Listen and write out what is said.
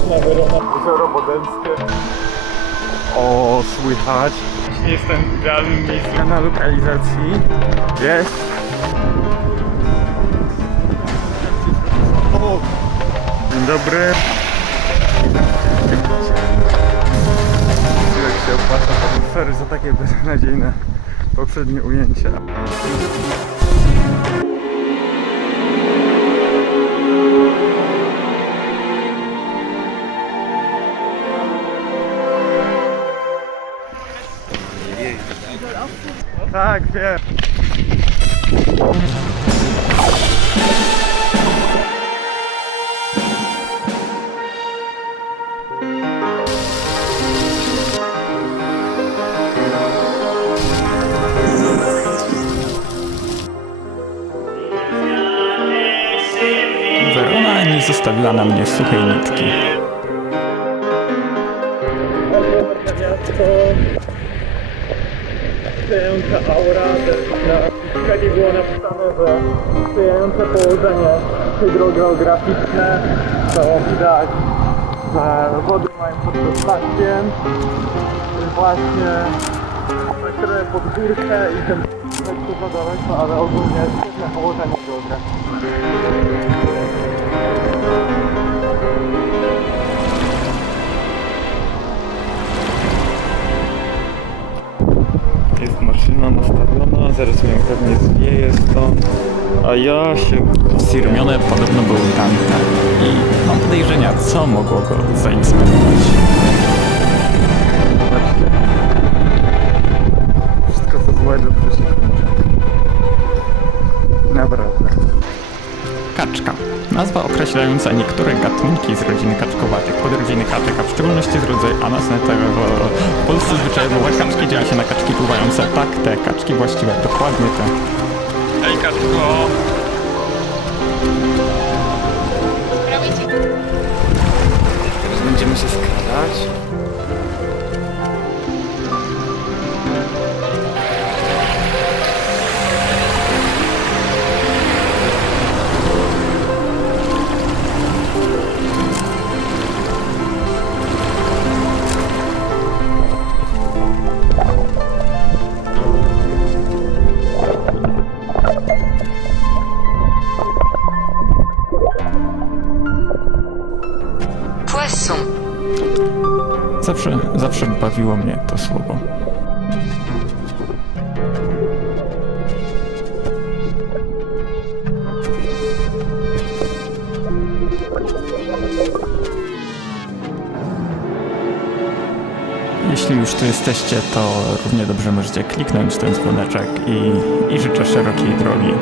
turystyczna Werona. Jezioro Bodeńskie. O, słychać. Nie jestem w idealnym miejscu na lokalizacji. Jest. O! Dzień dobry. Jak się opłaca, sorry za takie beznadziejne poprzednie ujęcia. Tak, wiem. Werona nie zostawiła na mnie suchej nitki. Sprzyjająca aura, na sklepie było napisane, że sprzyjające położenie hydrogeograficzne, to widać, że wody mają pod dostatkiem, właśnie trochę pod górkę i ten lekko za daleko, ale ogólnie świetne położenie geograficzne. Jest maszyna nastawiona, zaraz mnie pewnie zwieje stąd, a ja się... Sirmione podobno był Dante i mam podejrzenia, co mogło go zainspirować. Zobaczcie. Wszystko co złe dobrze się kończy. Naprawdę. Kaczka. Nazwa określająca niektóre gatunki z rodziny kaczkowatych, podrodziny kaczek, a w szczególności z rodzaju anasnetego. W Polsce zwyczajowo kaczki działa się na kaczki pływające. Tak, te kaczki właściwe, dokładnie te. Hej kaczko! Teraz będziemy się skradać. Zawsze bawiło mnie to słowo. Jeśli już tu jesteście, to równie dobrze możecie kliknąć ten dzwoneczek i życzę szerokiej drogi.